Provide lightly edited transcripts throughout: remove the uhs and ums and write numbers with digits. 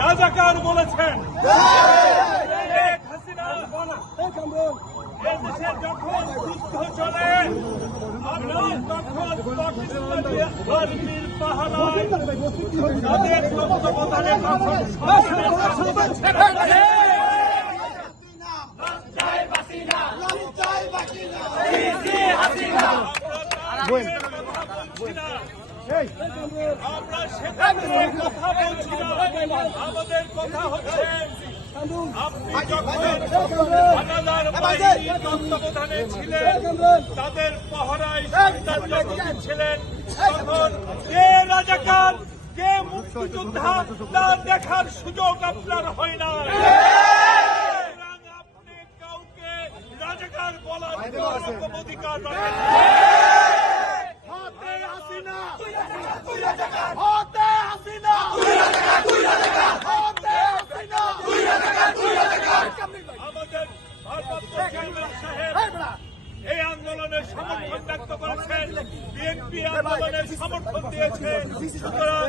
রাজাকার বলেছেন। এদেশে যখন যুদ্ধ চলে আমরা তখন আর্মির পাহারায় তাদের তত্ত্বাবধানে আমরা সেটা নিয়ে কথা বলছি না। আমাদের কথা হচ্ছে আপনি যখন হানাদার বাহিনীর তত্ত্বাবধানে ছিলেন, তাদের পহরায় ছিলেন, তখন কে রাজাকার কে মুক্তিযোদ্ধা তা দেখার সুযোগ আপনার হয় না। আপনি কাউকে রাজাকার বলার অধিকার রাখেন। আমাদের ভারপ্রাপ্ত চেয়ারম্যান সাহেব এই আন্দোলনের সমর্থন ব্যক্ত করেছেন, বিএনপি আন্দোলনের সমর্থন দিয়েছে। সুতরাং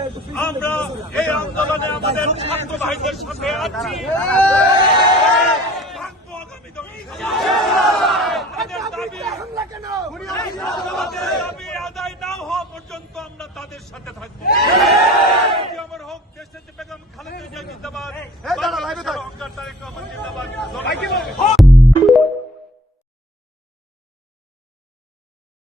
আমরা এই আন্দোলনে আমাদের ছাত্র ভাইদের সাথে আছি।